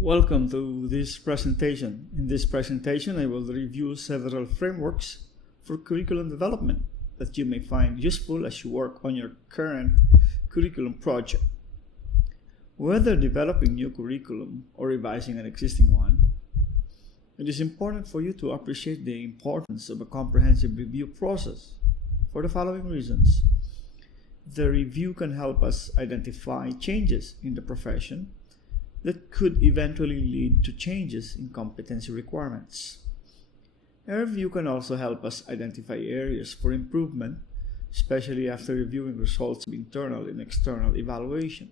Welcome to this presentation. In this presentation, I will review several frameworks for curriculum development that you may find useful as you work on your current curriculum project. Whether developing new curriculum or revising an existing one, it is important for you to appreciate the importance of a comprehensive review process for the following reasons. The review can help us identify changes in the profession that could eventually lead to changes in competency requirements. A review can also help us identify areas for improvement, especially after reviewing results of internal and external evaluation.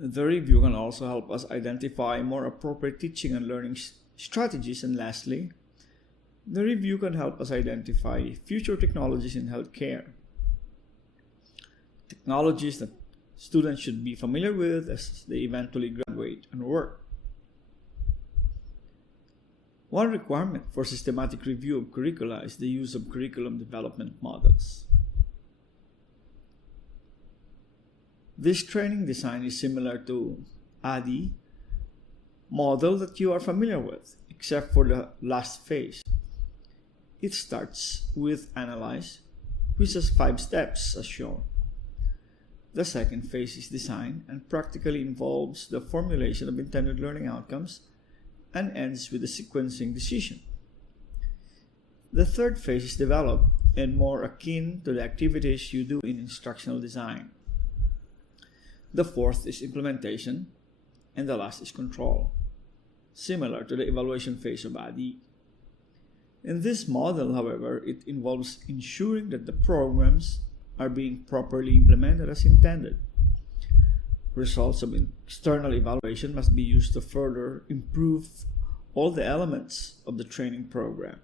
The review can also help us identify more appropriate teaching and learning strategies. And lastly, the review can help us identify future technologies in healthcare. Technologies that students should be familiar with as they eventually graduate and work. One requirement for systematic review of curricula is the use of curriculum development models. This training design is similar to ADDIE model that you are familiar with, except for the last phase. It starts with analyze, which has 5 steps as shown. The second phase is design and practically involves the formulation of intended learning outcomes and ends with the sequencing decision. The third phase is develop and more akin to the activities you do in instructional design. The fourth is implementation, and the last is control, similar to the evaluation phase of ADDIE. In this model, however, it involves ensuring that the programs are being properly implemented as intended. Results of external evaluation must be used to further improve all the elements of the training program.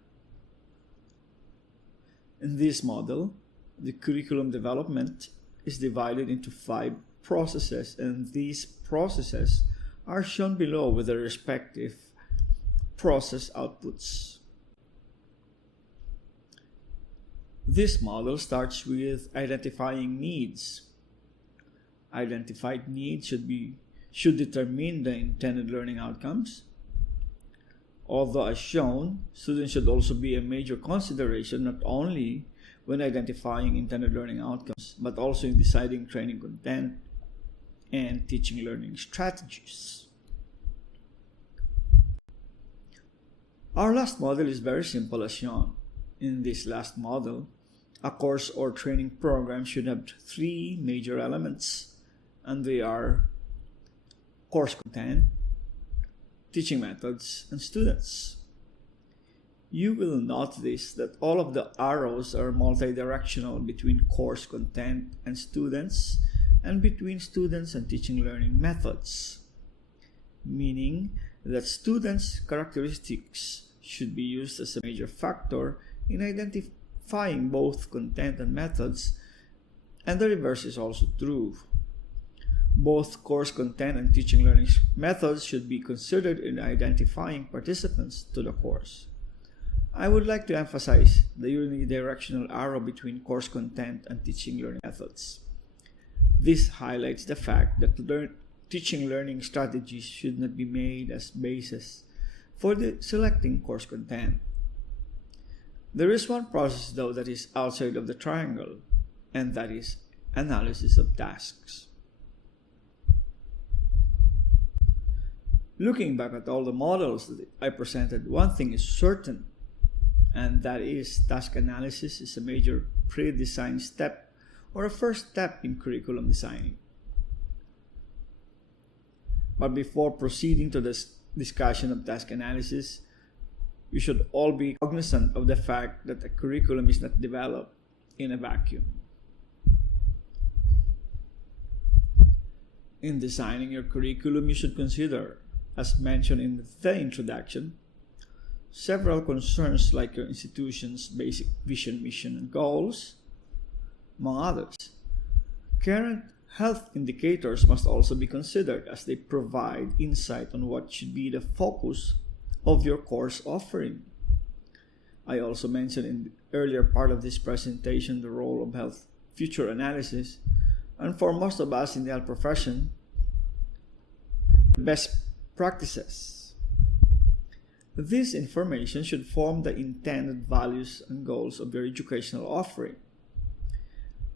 In this model, the curriculum development is divided into 5 processes, and these processes are shown below with their respective process outputs. This model starts with identifying needs. Identified needs should determine the intended learning outcomes. Although as shown, students should also be a major consideration not only when identifying intended learning outcomes, but also in deciding training content and teaching learning strategies. Our last model is very simple as shown. In this last model, a course or training program should have 3 major elements, and they are course content, teaching methods, and students. You will notice that all of the arrows are multidirectional between course content and students, and between students and teaching learning methods, meaning that students' characteristics should be used as a major factor in identifying both content and methods, and the reverse is also true. Both course content and teaching learning methods should be considered in identifying participants to the course. I would like to emphasize the unidirectional arrow between course content and teaching learning methods. This highlights the fact that teaching learning strategies should not be made as basis for selecting course content. There is one process though that is outside of the triangle, and that is analysis of tasks. Looking back at all the models that I presented, one thing is certain, and that is task analysis is a major pre-design step or a first step in curriculum designing. But before proceeding to this discussion of task analysis, we should all be cognizant of the fact that a curriculum is not developed in a vacuum. In designing your curriculum, you should consider, as mentioned in the introduction, several concerns like your institution's basic vision, mission, and goals, among others. Current health indicators must also be considered as they provide insight on what should be the focus of your course offering. I also mentioned in the earlier part of this presentation the role of health future analysis, and for most of us in the health profession, best practices. This information should form the intended values and goals of your educational offering.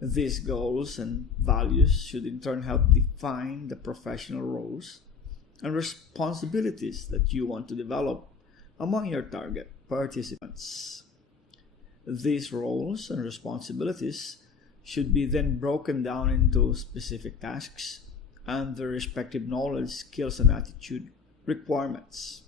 These goals and values should in turn help define the professional roles and responsibilities that you want to develop among your target participants. These roles and responsibilities should be then broken down into specific tasks and their respective knowledge, skills, and attitude requirements.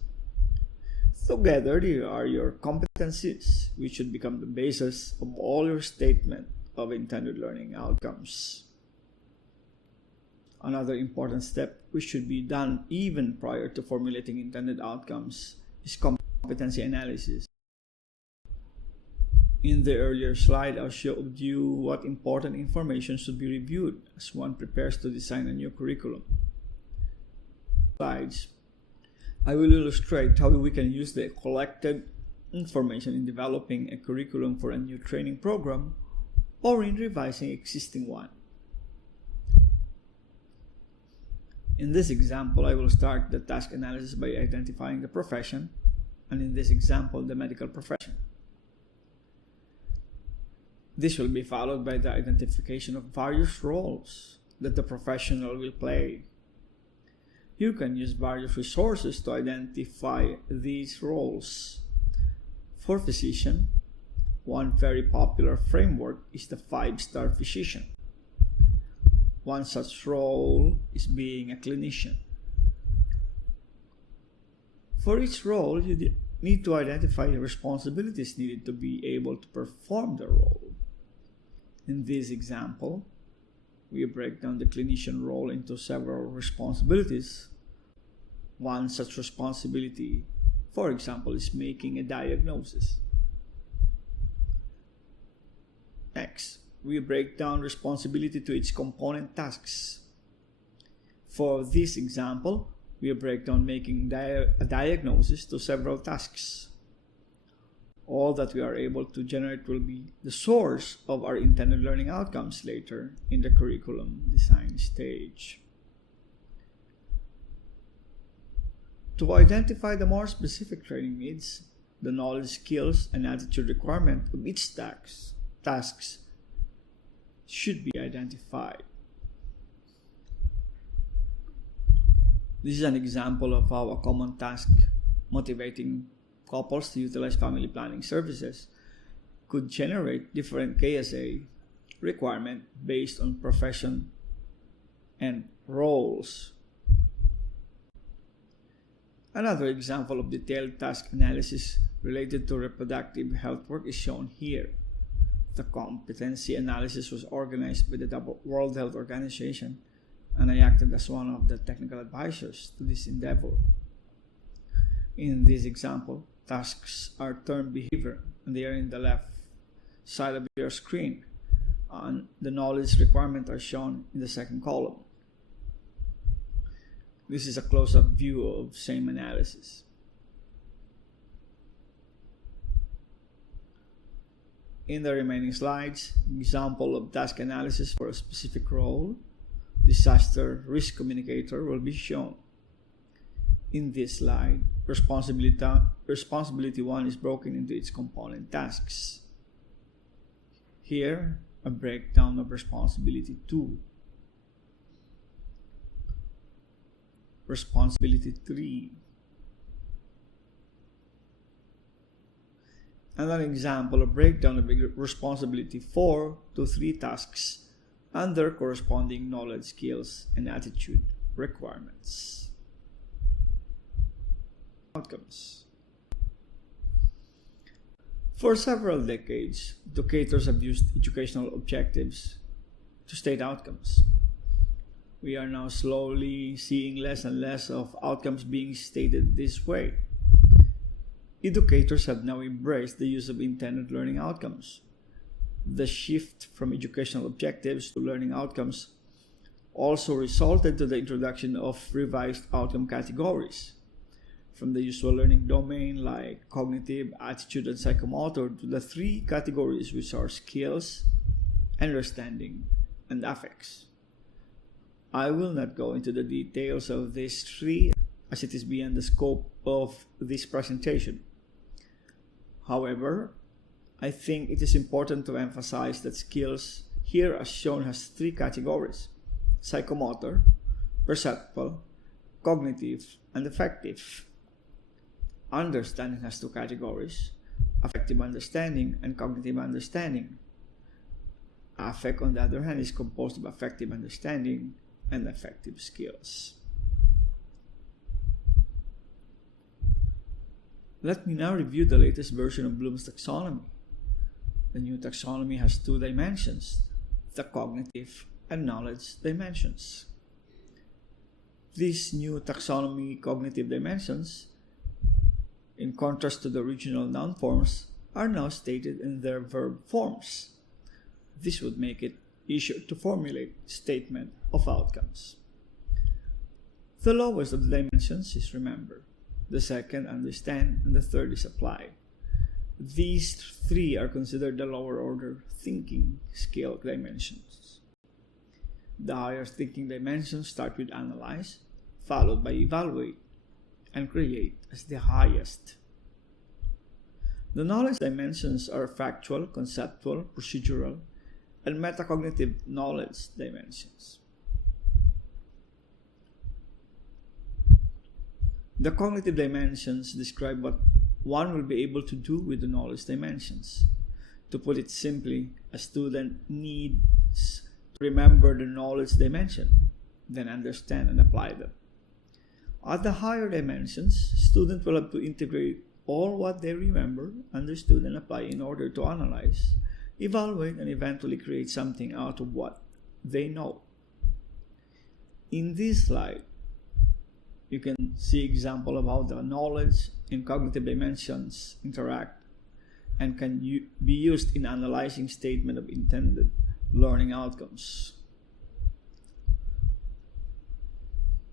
Together, they are your competencies, which should become the basis of all your statement of intended learning outcomes. Another important step which should be done even prior to formulating intended outcomes is competency analysis. In the earlier slide, I showed you what important information should be reviewed as one prepares to design a new curriculum. Slides, I will illustrate how we can use the collected information in developing a curriculum for a new training program or in revising existing one. In this example, I will start the task analysis by identifying the profession, and in this example, the medical profession. This will be followed by the identification of various roles that the professional will play. You can use various resources to identify these roles. For physician, one very popular framework is the 5-star physician. One such role is being a clinician. For each role, you need to identify the responsibilities needed to be able to perform the role. In this example, we break down the clinician role into several responsibilities. One such responsibility, for example, is making a diagnosis. Next, we break down responsibility to its component tasks. For this example, we break down making a diagnosis to several tasks. All that we are able to generate will be the source of our intended learning outcomes later in the curriculum design stage. To identify the more specific training needs, the knowledge, skills, and attitude requirement of each tasks should be identified. This is an example of how a common task motivating couples to utilize family planning services could generate different KSA requirement based on profession and roles. Another example of detailed task analysis related to reproductive health work is shown here. The competency analysis was organized by the World Health Organization, and I acted as one of the technical advisors to this endeavor. In this example, tasks are termed behavior, and they are in the left side of your screen, and the knowledge requirements are shown in the second column. This is a close-up view of same analysis. In the remaining slides, example of task analysis for a specific role, disaster risk communicator, will be shown. In this slide, responsibility 1 is broken into its component tasks. Here, a breakdown of responsibility 2. Responsibility 3. And an example of breakdown of responsibility 4 to 3 tasks and their corresponding knowledge, skills, and attitude requirements. Outcomes. For several decades, educators have used educational objectives to state outcomes. We are now slowly seeing less and less of outcomes being stated this way. Educators have now embraced the use of intended learning outcomes. The shift from educational objectives to learning outcomes also resulted to the introduction of revised outcome categories, from the usual learning domain like cognitive, attitude, and psychomotor to the 3 categories which are skills, understanding, and affects. I will not go into the details of these three as it is beyond the scope of this presentation. However, I think it is important to emphasize that skills here as shown has three categories: psychomotor, perceptual, cognitive, and affective. Understanding has two categories: affective understanding and cognitive understanding. Affect, on the other hand, is composed of affective understanding and affective skills. Let me now review the latest version of Bloom's taxonomy. The new taxonomy has two dimensions: the cognitive and knowledge dimensions. These new taxonomy cognitive dimensions, in contrast to the original noun forms, are now stated in their verb forms. This would make it easier to formulate statement of outcomes. The lowest of the dimensions is remember, the second understand, and the third is apply. These three are considered the lower order thinking skill dimensions. The higher thinking dimensions start with analyze, followed by evaluate, and create as the highest. The knowledge dimensions are factual, conceptual, procedural, and metacognitive knowledge dimensions. The cognitive dimensions describe what one will be able to do with the knowledge dimensions. To put it simply, a student needs to remember the knowledge dimension, then understand and apply them. At the higher dimensions, students will have to integrate all what they remember, understood, and apply in order to analyze, evaluate, and eventually create something out of what they know. In this slide, you can see example of how the knowledge and cognitive dimensions interact and can be used in analyzing statement of intended learning outcomes.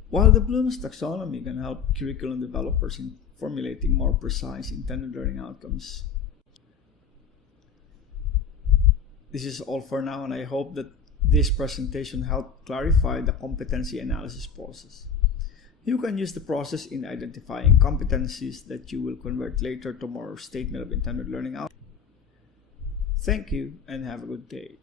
While the Bloom's taxonomy can help curriculum developers in formulating more precise intended learning outcomes, this is all for now, and I hope that this presentation helped clarify the competency analysis process. You can use the process in identifying competencies that you will convert later to more statement of intended learning outcomes. Thank you and have a good day.